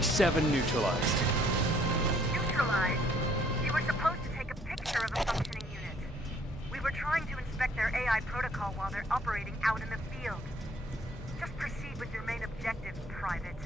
47 neutralized. Neutralized? You were supposed to take a picture of a functioning unit. We were trying to inspect their AI protocol while they're operating out in the field. Just proceed with your main objective, Private.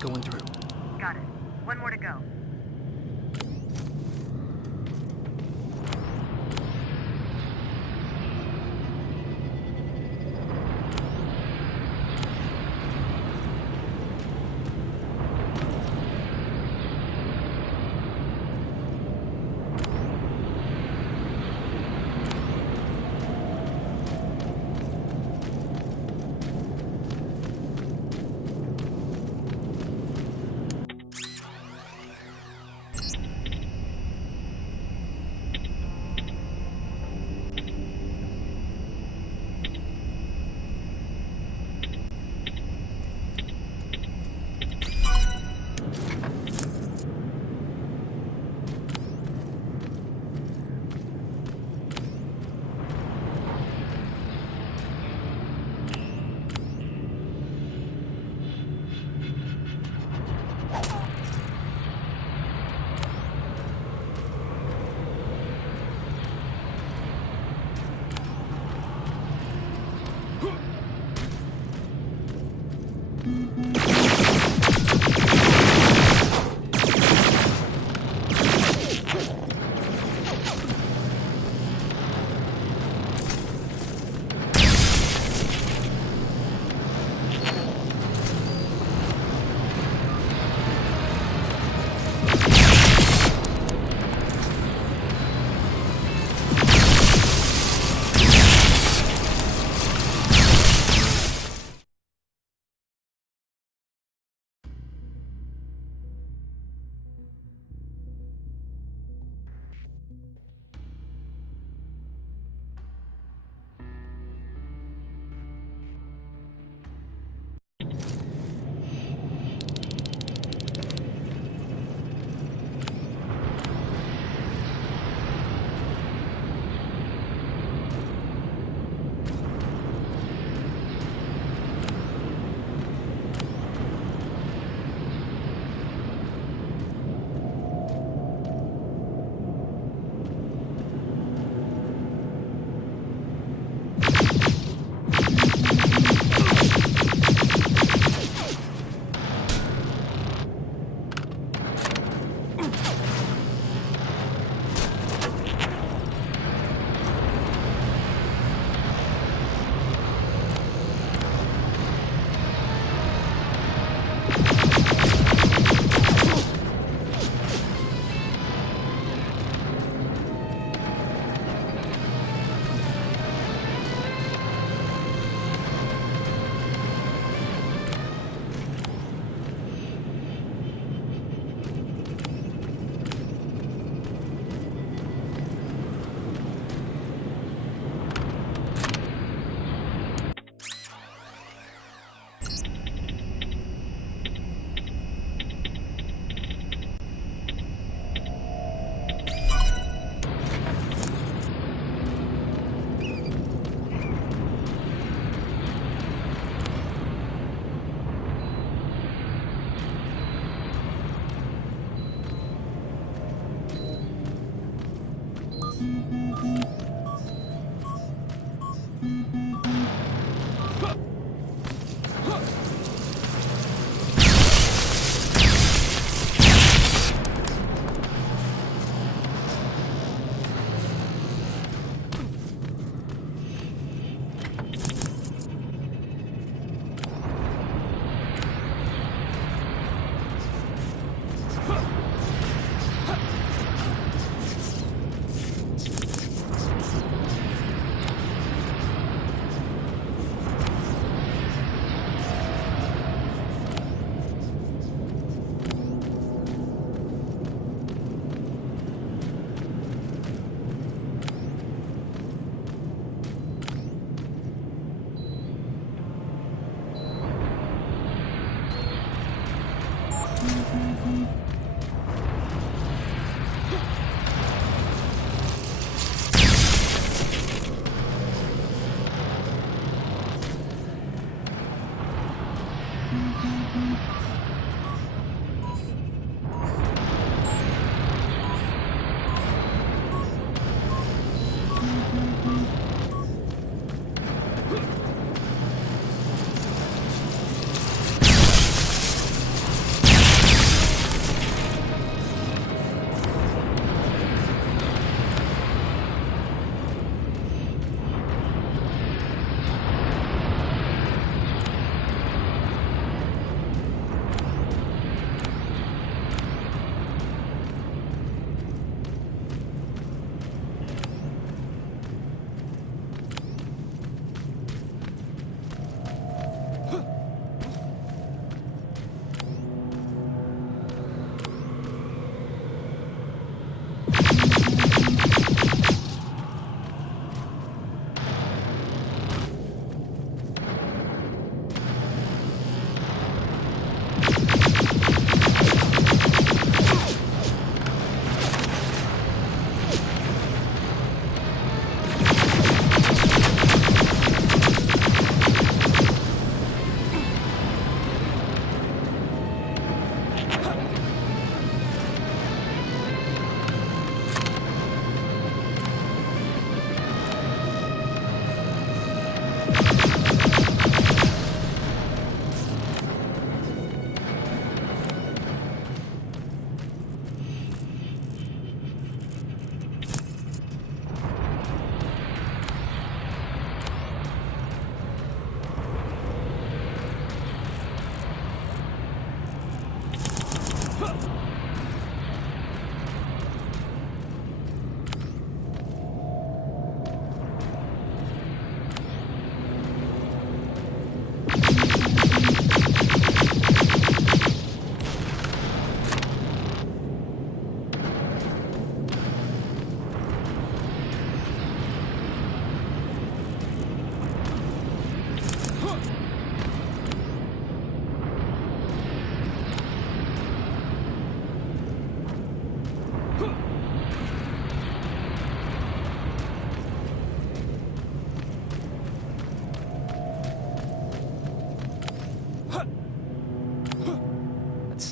Going through. Got it. One more to go.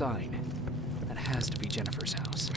sign. That has to be Jennifer's house.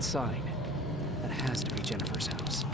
Sign. That has to be Jennifer's house.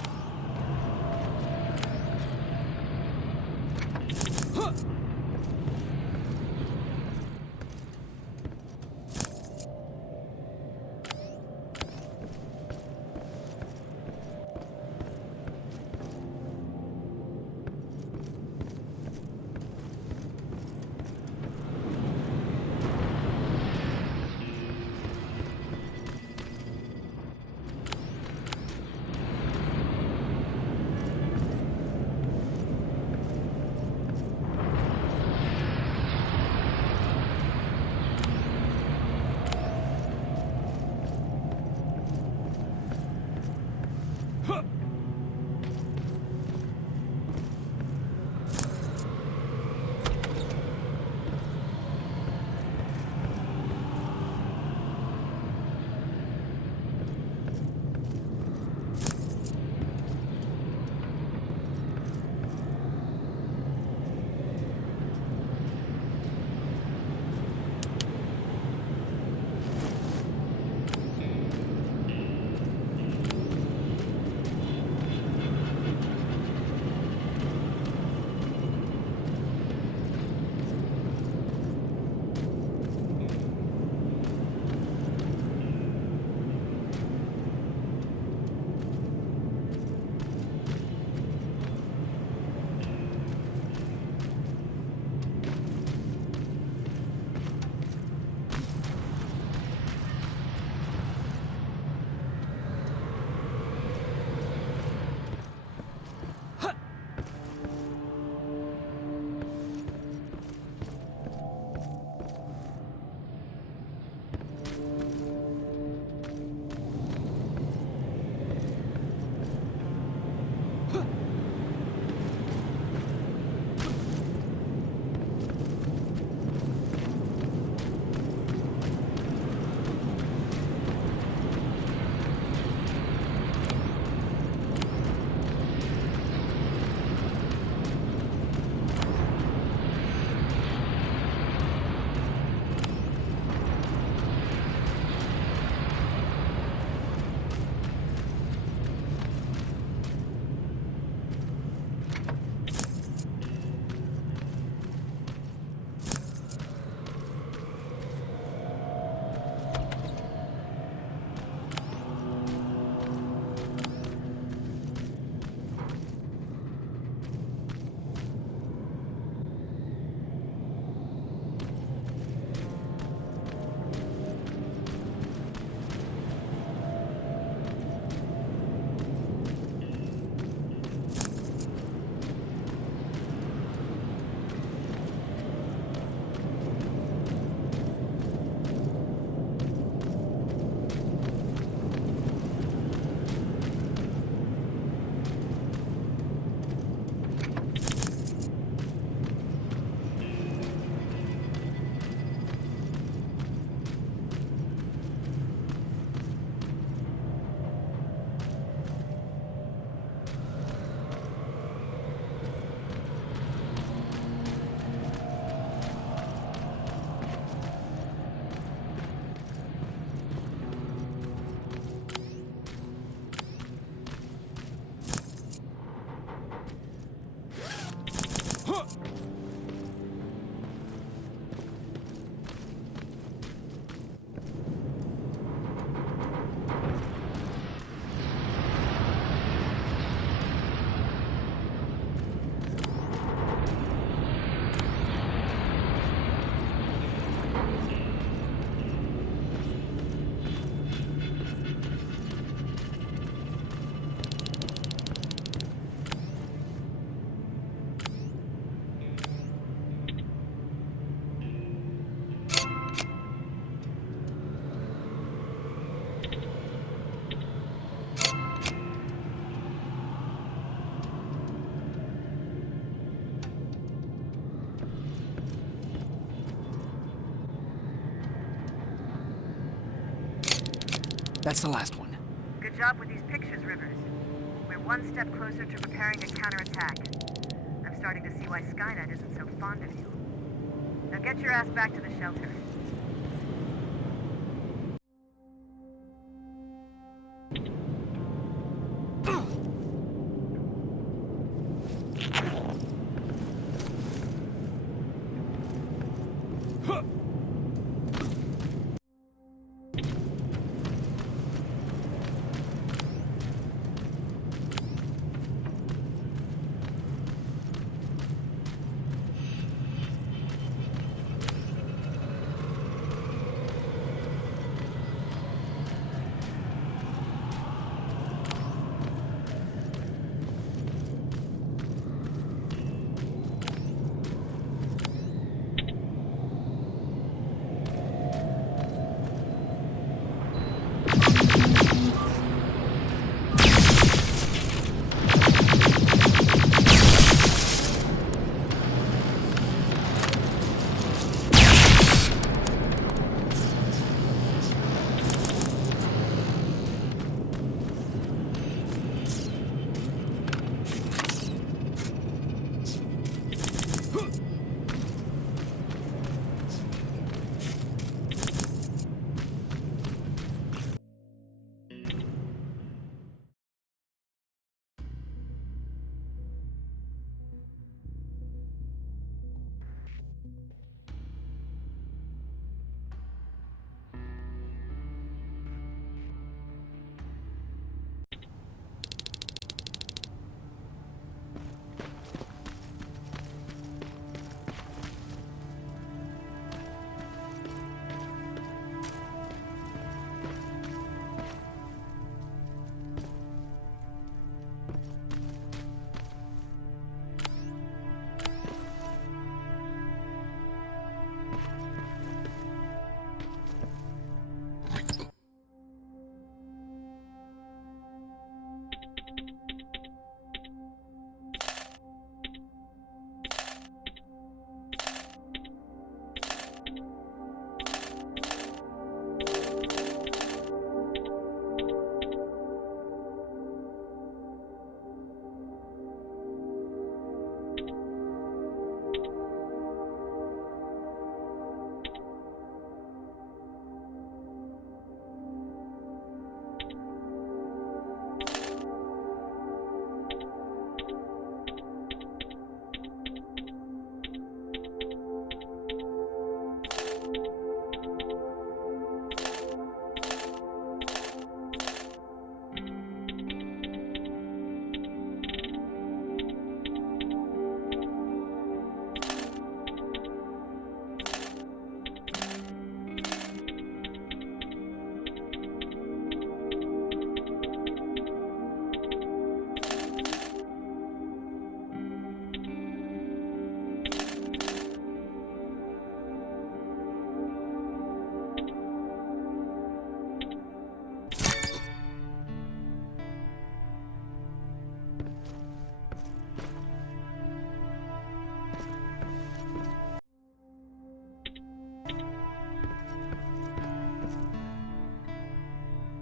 That's the last one. Good job with these pictures, Rivers. We're one step closer to preparing a counterattack. I'm starting to see why Skynet isn't so fond of you. Now get your ass back to the shelter.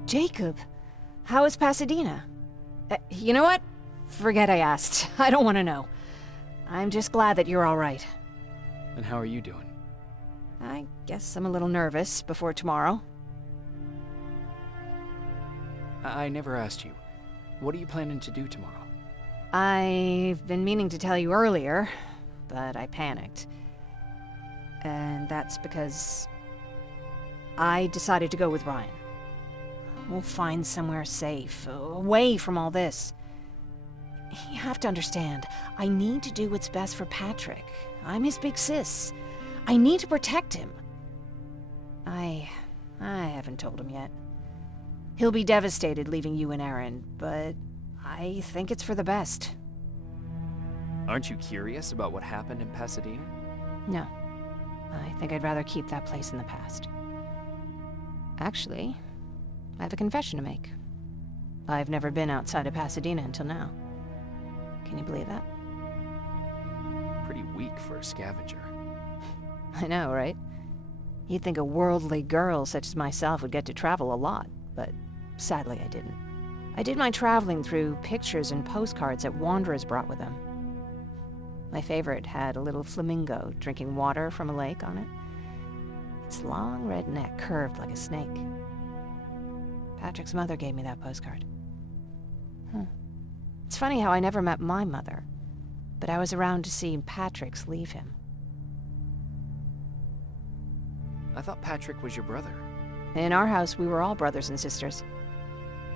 Jacob, how is Pasadena? You know what? Forget I asked. I don't want to know. I'm just glad that you're all right. And how are you doing? I guess I'm a little nervous before tomorrow. I never asked you. What are you planning to do tomorrow? I've been meaning to tell you earlier, but I panicked. And that's because I decided to go with Ryan. We'll find somewhere safe, away from all this. You have to understand, I need to do what's best for Patrick. I'm his big sis. I need to protect him. I haven't told him yet. He'll be devastated leaving you and Aaron, but I think it's for the best. Aren't you curious about what happened in Pasadena? No. I think I'd rather keep that place in the past. Actually, I have a confession to make. I've never been outside of Pasadena until now. Can you believe that? Pretty weak for a scavenger. I know, right? You'd think a worldly girl such as myself would get to travel a lot, but sadly I didn't. I did my traveling through pictures and postcards that wanderers brought with them. My favorite had a little flamingo drinking water from a lake on it. Its long red neck curved like a snake. Patrick's mother gave me that postcard. It's funny how I never met my mother, but I was around to see Patrick's leave him. I thought Patrick was your brother. In our house, we were all brothers and sisters.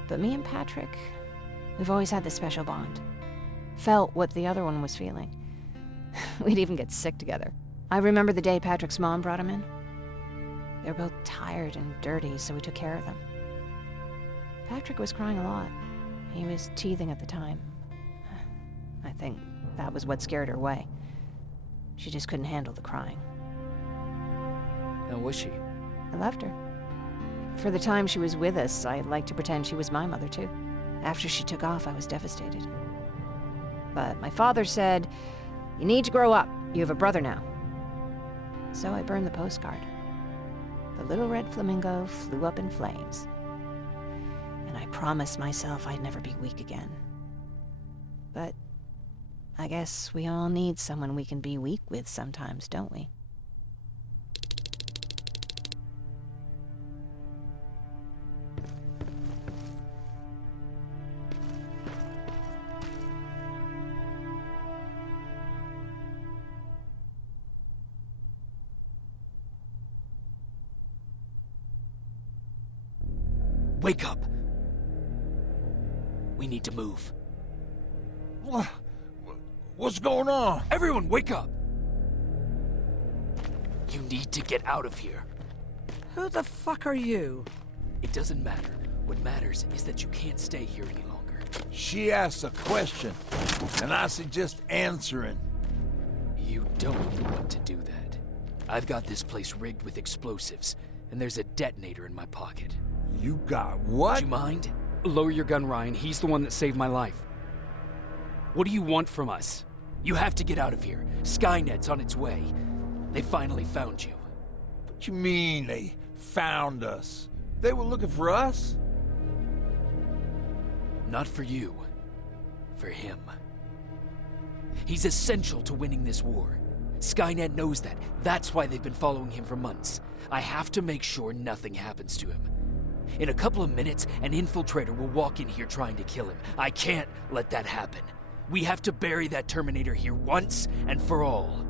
But me and Patrick, we've always had this special bond. Felt what the other one was feeling. We'd even get sick together. I remember the day Patrick's mom brought him in. They were both tired and dirty, so we took care of them. Patrick was crying a lot. He was teething at the time. I think that was what scared her away. She just couldn't handle the crying. How was she? I loved her. For the time she was with us, I liked to pretend she was my mother, too. After she took off, I was devastated. But my father said, "You need to grow up. You have a brother now." So I burned the postcard. The little red flamingo flew up in flames. And I promised myself I'd never be weak again. But I guess we all need someone we can be weak with sometimes, don't we? Wake up! We need to move. What's going on? Everyone, wake up! You need to get out of here. Who the fuck are you? It doesn't matter. What matters is that you can't stay here any longer. She asked a question, and I suggest answering. You don't want to do that. I've got this place rigged with explosives, and there's a detonator in my pocket. You got what? Do you mind? Lower your gun, Ryan. He's the one that saved my life. What do you want from us? You have to get out of here. Skynet's on its way. They finally found you. What you mean they found us? They were looking for us? Not for you. For him. He's essential to winning this war. Skynet knows that. That's why they've been following him for months. I have to make sure nothing happens to him. In a couple of minutes, an infiltrator will walk in here trying to kill him. I can't let that happen. We have to bury that Terminator here once and for all.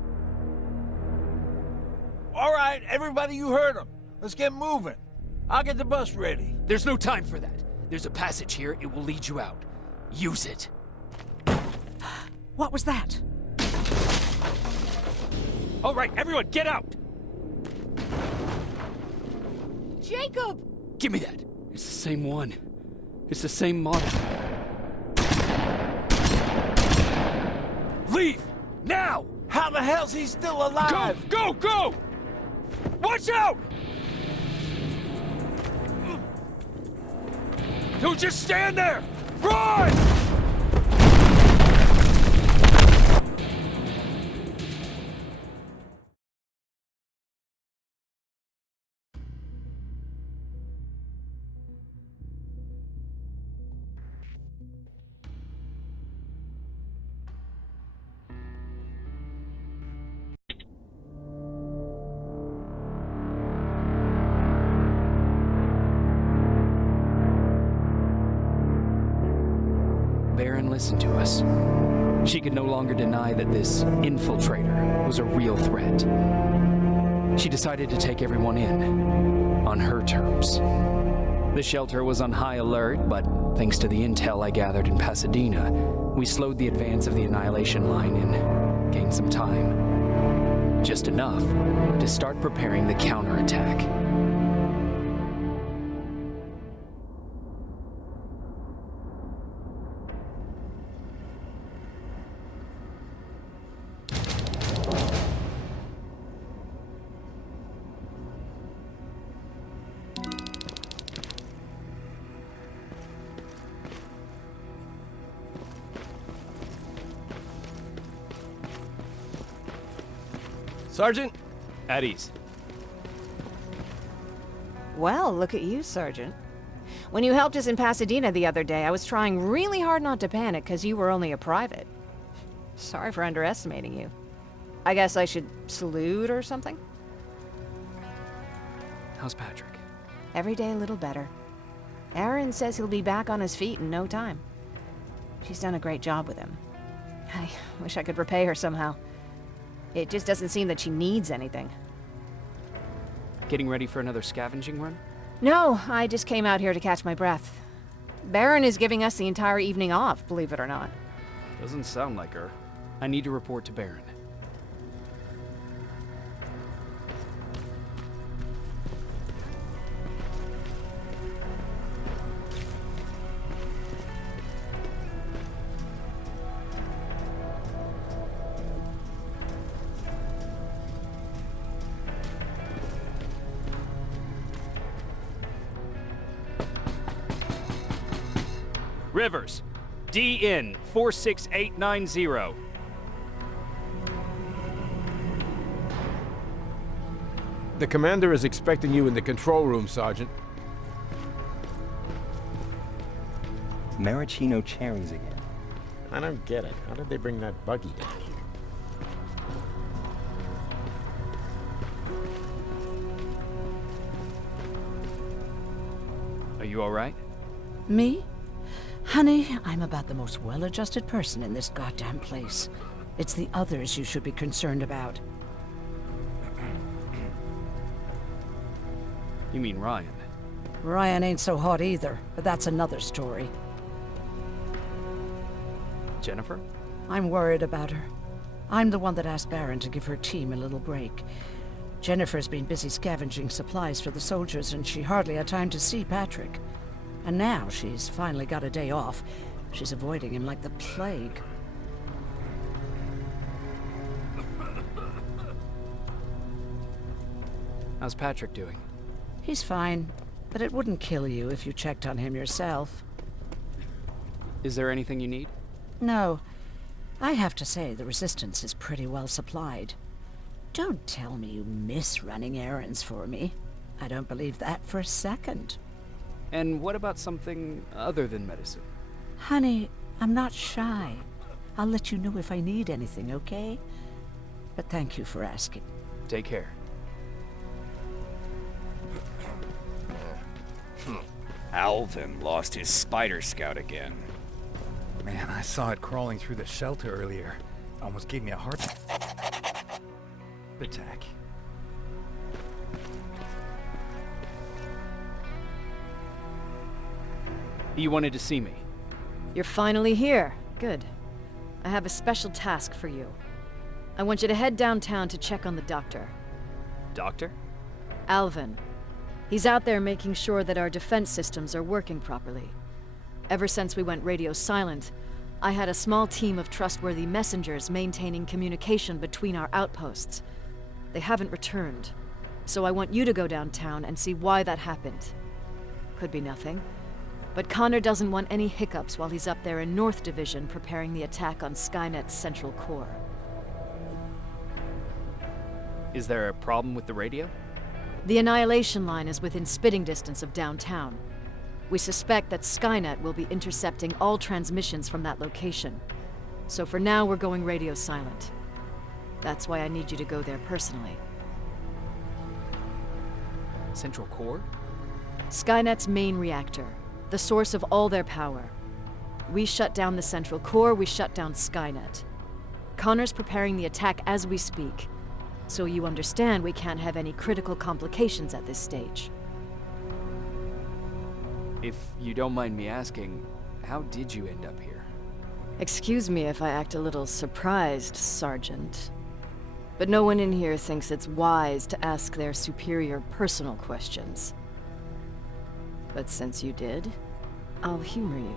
All right, everybody, you heard him. Let's get moving. I'll get the bus ready. There's no time for that. There's a passage here. It will lead you out. Use it. What was that? All right, everyone, get out! Jacob! Give me that. It's the same one. It's the same model. Leave! Now! How the hell's he still alive? Go! Go! Watch out! Don't just stand there! Run! Baron listened to us. She could no longer deny that this infiltrator was a real threat. She decided to take everyone in, on her terms. The shelter was on high alert, but thanks to the intel I gathered in Pasadena, we slowed the advance of the Annihilation Line and gained some time. Just enough to start preparing the counterattack. Sergeant, at ease. Well, look at you, Sergeant. When you helped us in Pasadena the other day, I was trying really hard not to panic because you were only a private. Sorry for underestimating you. I guess I should salute or something? How's Patrick? Every day a little better. Aaron says he'll be back on his feet in no time. She's done a great job with him. I wish I could repay her somehow. It just doesn't seem that she needs anything. Getting ready for another scavenging run? No, I just came out here to catch my breath. Baron is giving us the entire evening off, believe it or not. Doesn't sound like her. I need to report to Baron. Rivers, DN 46890. The commander is expecting you in the control room, Sergeant. Maraschino cherries again. I don't get it. How did they bring that buggy down here? Are you all right? Me? Honey, I'm about the most well-adjusted person in this goddamn place. It's the others you should be concerned about. You mean Ryan? Ryan ain't so hot either, but that's another story. Jennifer? I'm worried about her. I'm the one that asked Baron to give her team a little break. Jennifer's been busy scavenging supplies for the soldiers, and she hardly had time to see Patrick. And now she's finally got a day off. She's avoiding him like the plague. How's Patrick doing? He's fine, but it wouldn't kill you if you checked on him yourself. Is there anything you need? No. I have to say the Resistance is pretty well supplied. Don't tell me you miss running errands for me. I don't believe that for a second. And what about something other than medicine? Honey, I'm not shy. I'll let you know if I need anything, okay? But thank you for asking. Take care. Alvin lost his spider scout again. Man, I saw it crawling through the shelter earlier. Almost gave me a heart attack. You wanted to see me? You're finally here. Good. I have a special task for you. I want you to head downtown to check on the doctor. Doctor? Alvin. He's out there making sure that our defense systems are working properly. Ever since we went radio silent, I had a small team of trustworthy messengers maintaining communication between our outposts. They haven't returned, so I want you to go downtown and see why that happened. Could be nothing, but Connor doesn't want any hiccups while he's up there in North Division preparing the attack on Skynet's central core. Is there a problem with the radio? The Annihilation Line is within spitting distance of downtown. We suspect that Skynet will be intercepting all transmissions from that location. So for now, we're going radio silent. That's why I need you to go there personally. Central core? Skynet's main reactor, the source of all their power. We shut down the central core, we shut down Skynet. Connor's preparing the attack as we speak, so you understand we can't have any critical complications at this stage. If you don't mind me asking, how did you end up here? Excuse me if I act a little surprised, Sergeant. But no one in here thinks it's wise to ask their superior personal questions. But since you did, I'll humor you.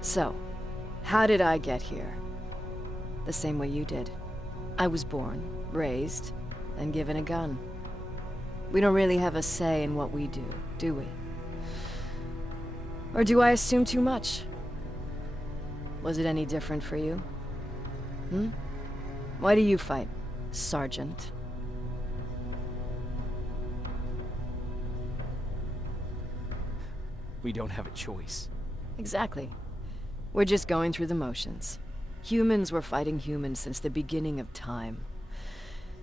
So, how did I get here? The same way you did. I was born, raised, and given a gun. We don't really have a say in what we do we? Or do I assume too much? Was it any different for you? Why do you fight, We don't have a choice. Exactly. We're just going through the motions. Humans were fighting humans since the beginning of time.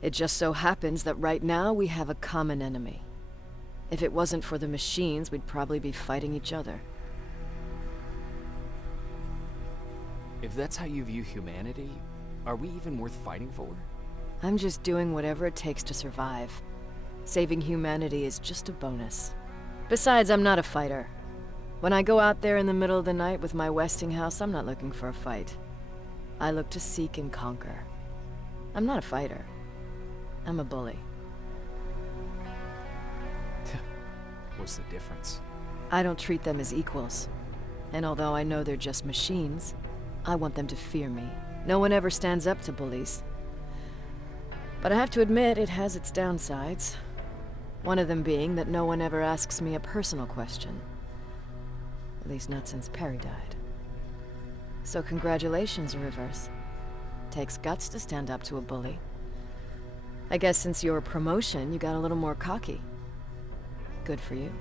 It just so happens that right now we have a common enemy. If it wasn't for the machines, we'd probably be fighting each other. If that's how you view humanity, are we even worth fighting for? I'm just doing whatever it takes to survive. Saving humanity is just a bonus. Besides, I'm not a fighter. When I go out there in the middle of the night with my Westinghouse, I'm not looking for a fight. I look to seek and conquer. I'm not a fighter. I'm a bully. What's the difference? I don't treat them as equals. And although I know they're just machines, I want them to fear me. No one ever stands up to bullies. But I have to admit, it has its downsides. One of them being that no one ever asks me a personal question. At least not since Perry died. So congratulations, Rivers. Takes guts to stand up to a bully. I guess since your promotion, you got a little more cocky. Good for you.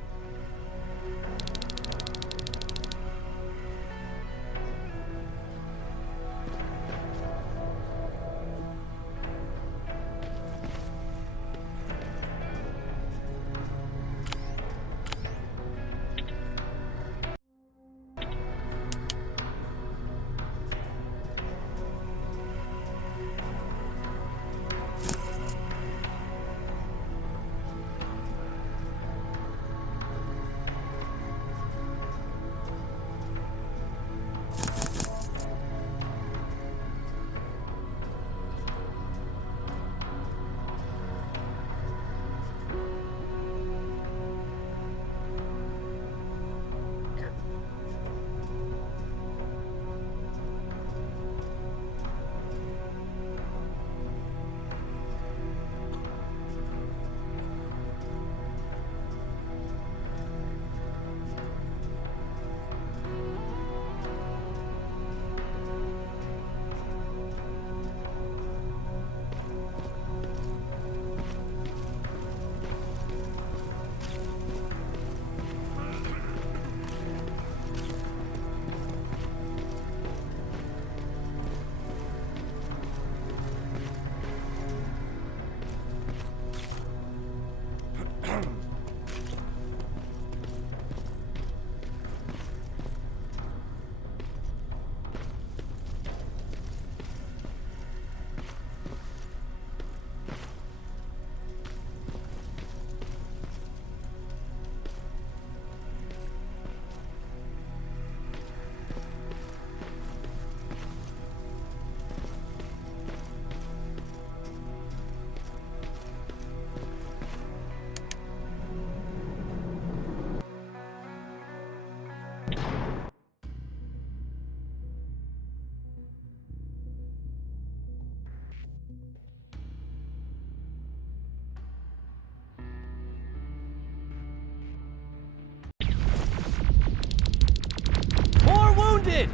Wounded!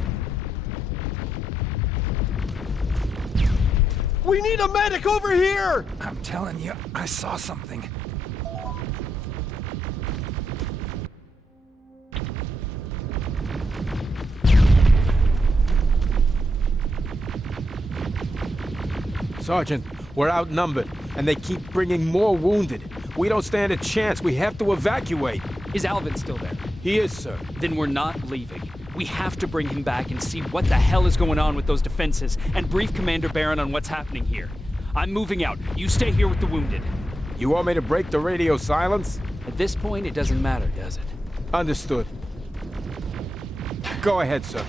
We need a medic over here! I'm telling you, I saw something. Sergeant, we're outnumbered, and they keep bringing more wounded. We don't stand a chance. We have to evacuate. Is Alvin still there? He is, sir. Then we're not leaving. We have to bring him back and see what the hell is going on with those defenses, and brief Commander Barron on what's happening here. I'm moving out. You stay here with the wounded. You want me to break the radio silence? At this point, it doesn't matter, does it? Understood. Go ahead, sir.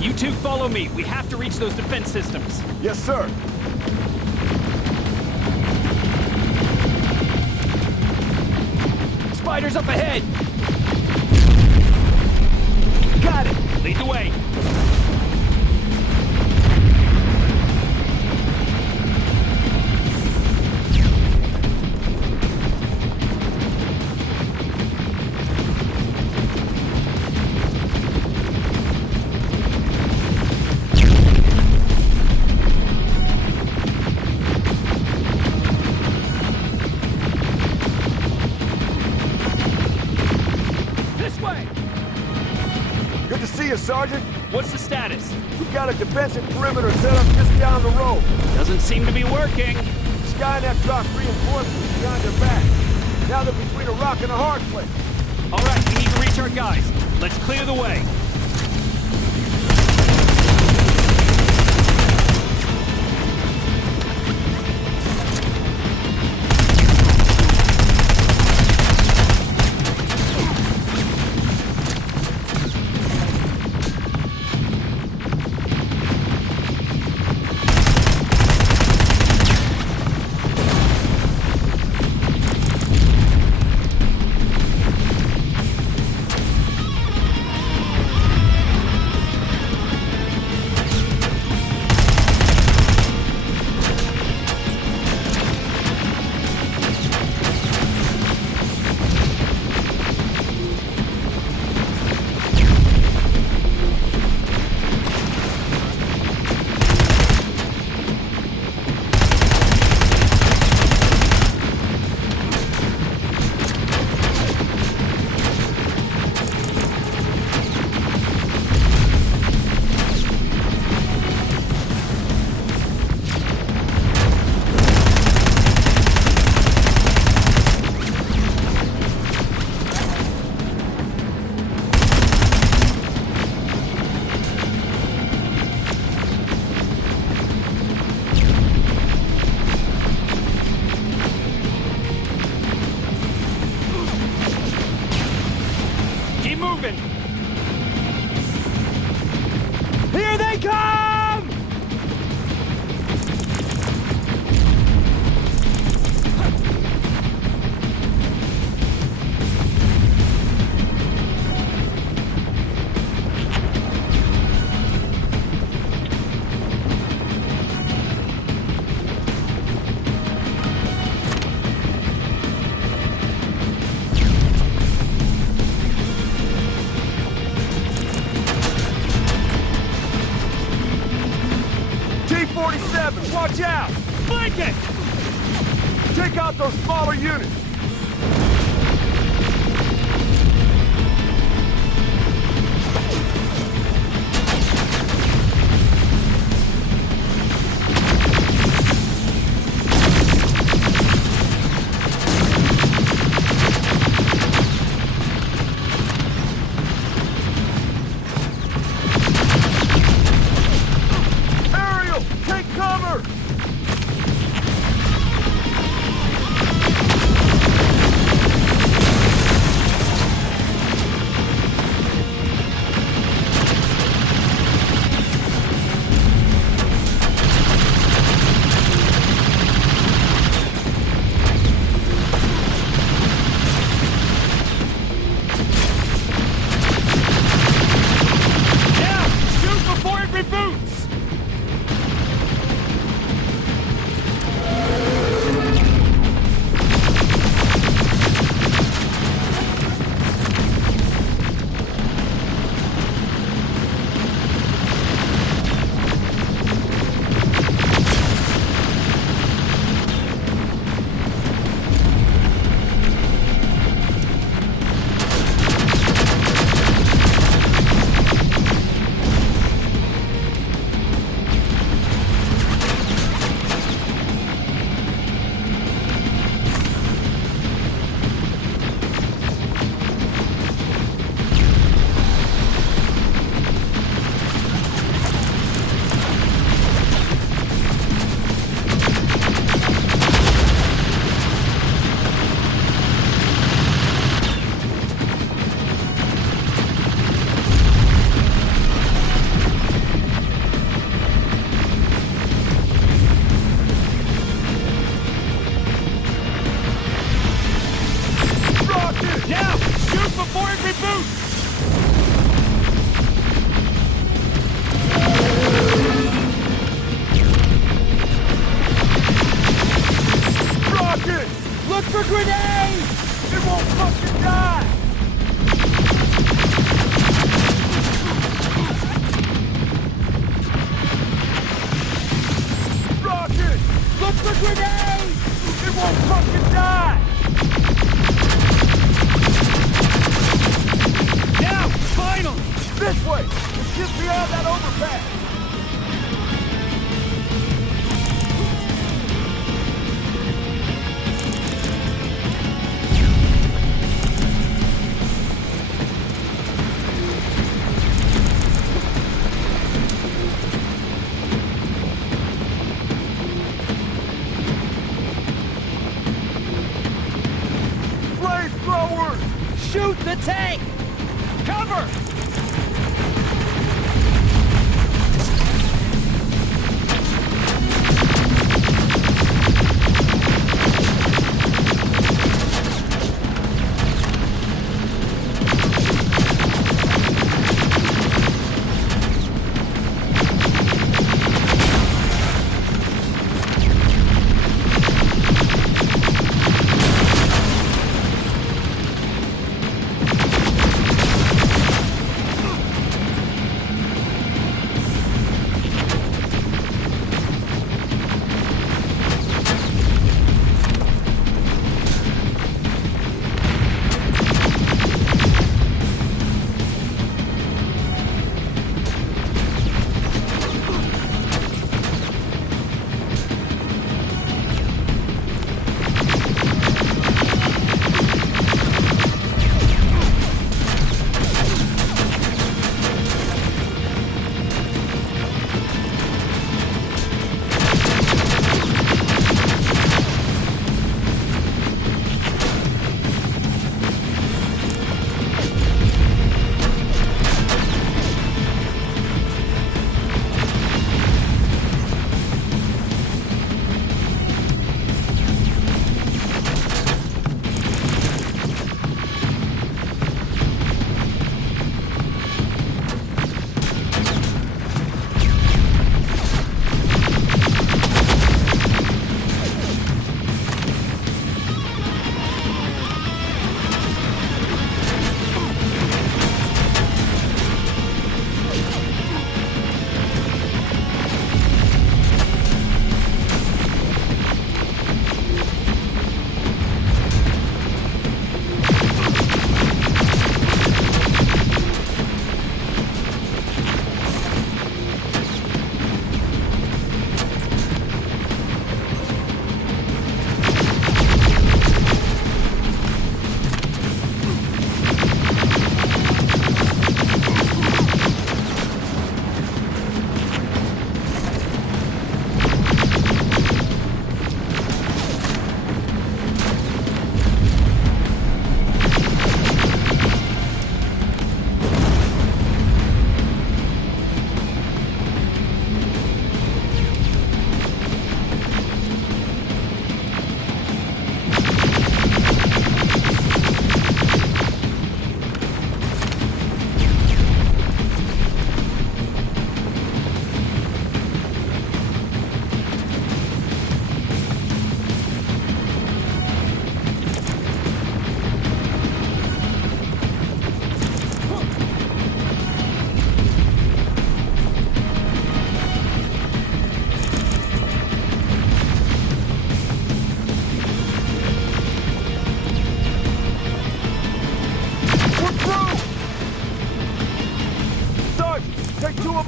You two follow me. We have to reach those defense systems. Yes, sir. Spiders up ahead! Got it! Lead the way! got a defensive perimeter set up just down the road. Doesn't seem to be working. Skynet dropped reinforcements behind their backs. Now they're between a rock and a hard place. All right, we need to reach our guys. Let's clear the way. Here they come! T-47, watch out! Flank it! Take out those smaller units! This way! It's just beyond that overpass! The tank! Cover!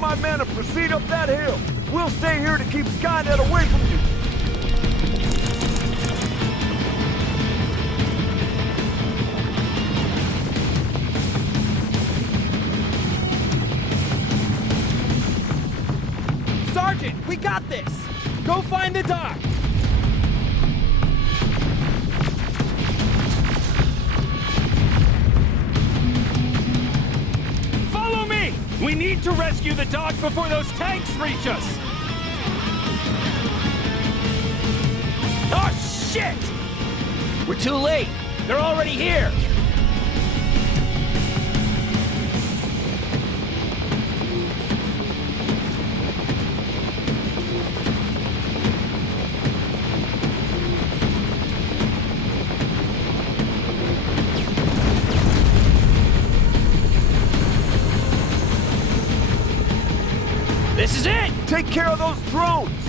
my men and proceed up that hill. We'll stay here to keep Skynet away from you. Sergeant, we got this! Go find the dock! Follow me! We need to rescue the dock before those tanks reach us! Oh, shit! We're too late! They're already here! This is it! Take care of those drones!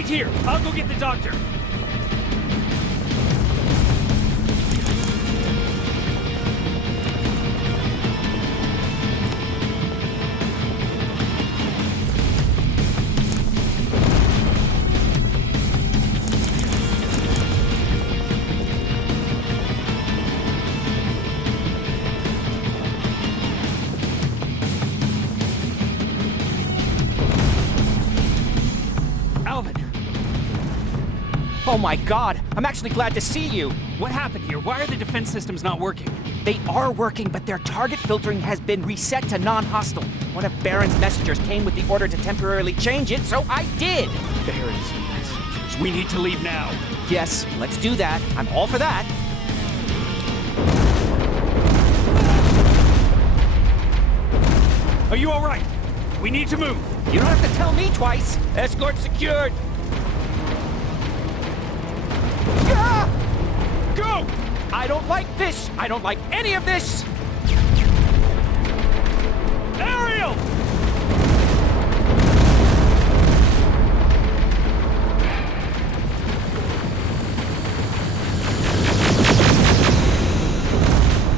Wait here! I'll go get the doctor! Oh my god, I'm actually glad to see you! What happened here? Why are the defense systems not working? They are working, but their target filtering has been reset to non-hostile. One of Baron's messengers came with the order to temporarily change it, so I did! Baron's messengers. We need to leave now. Yes, let's do that. I'm all for that. Are you alright? We need to move. You don't have to tell me twice. Escort secured. Ah! Go! I don't like this. I don't like any of this. Ariel!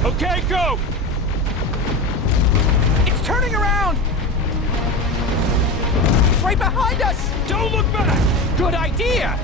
Okay, go! It's turning around! It's right behind us! Don't look back! Good idea!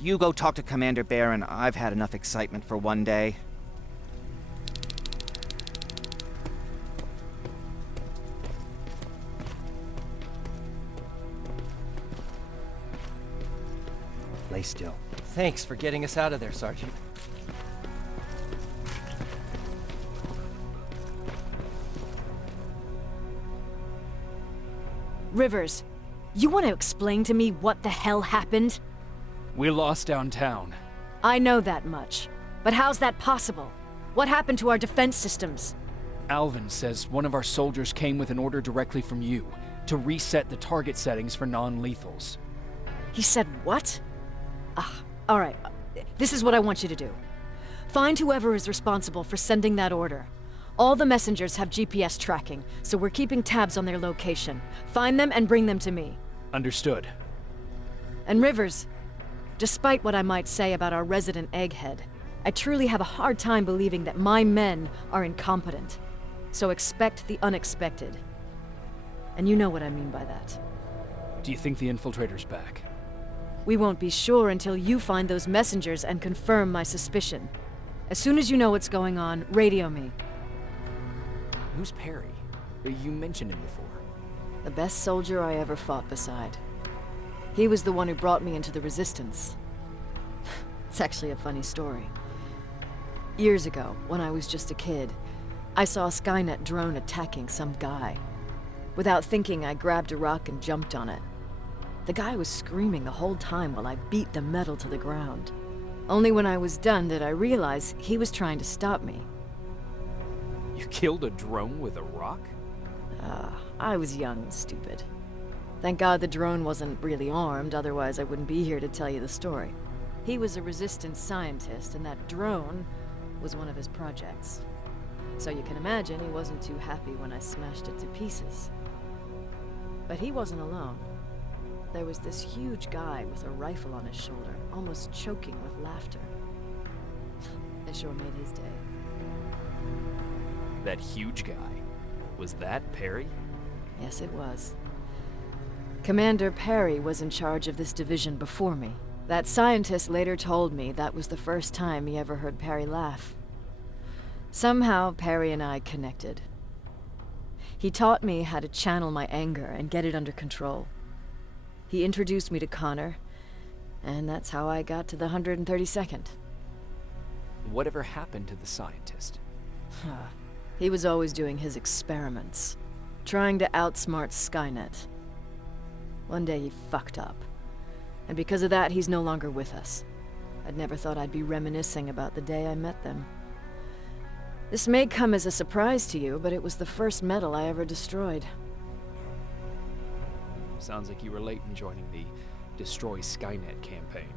You go talk to Commander Baron. I've had enough excitement for one day. Lay still. Thanks for getting us out of there, Sergeant. Rivers, you want to explain to me what the hell happened? We lost downtown. I know that much. But how's that possible? What happened to our defense systems? Alvin says one of our soldiers came with an order directly from you to reset the target settings for non-lethals. He said what? All right. This is what I want you to do. Find whoever is responsible for sending that order. All the messengers have GPS tracking, so we're keeping tabs on their location. Find them and bring them to me. Understood. And Rivers, despite what I might say about our resident egghead, I truly have a hard time believing that my men are incompetent. So expect the unexpected. And you know what I mean by that. Do you think the infiltrator's back? We won't be sure until you find those messengers and confirm my suspicion. As soon as you know what's going on, radio me. Who's Perry? You mentioned him before. The best soldier I ever fought beside. He was the one who brought me into the Resistance. It's actually a funny story. Years ago, when I was just a kid, I saw a Skynet drone attacking some guy. Without thinking, I grabbed a rock and jumped on it. The guy was screaming the whole time while I beat the metal to the ground. Only when I was done did I realize he was trying to stop me. You killed a drone with a rock? I was young and stupid. Thank God the drone wasn't really armed, otherwise I wouldn't be here to tell you the story. He was a Resistance scientist, and that drone was one of his projects. So you can imagine he wasn't too happy when I smashed it to pieces. But he wasn't alone. There was this huge guy with a rifle on his shoulder, almost choking with laughter. It sure made his day. That huge guy. Was that Perry? Yes, it was. Commander Perry was in charge of this division before me. That scientist later told me that was the first time he ever heard Perry laugh. Somehow, Perry and I connected. He taught me how to channel my anger and get it under control. He introduced me to Connor, and that's how I got to the 132nd. Whatever happened to the scientist? He was always doing his experiments, trying to outsmart Skynet. One day he fucked up, and because of that, he's no longer with us. I'd never thought I'd be reminiscing about the day I met them. This may come as a surprise to you, but it was the first metal I ever destroyed. Sounds like you were late in joining the Destroy Skynet campaign.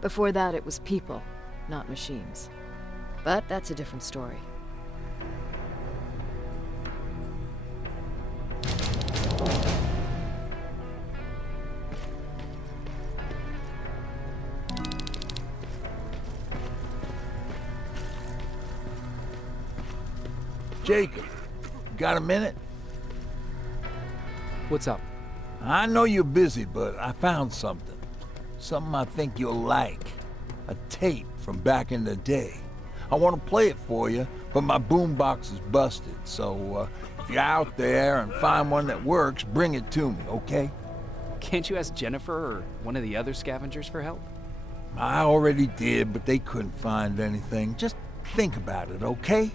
Before that, it was people, not machines. But that's a different story. Jacob, got a minute? What's up? I know you're busy, but I found something. Something I think you'll like. A tape from back in the day. I want to play it for you, but my boombox is busted, so if you're out there and find one that works, bring it to me, okay? Can't you ask Jennifer or one of the other scavengers for help? I already did, but they couldn't find anything. Just think about it, okay?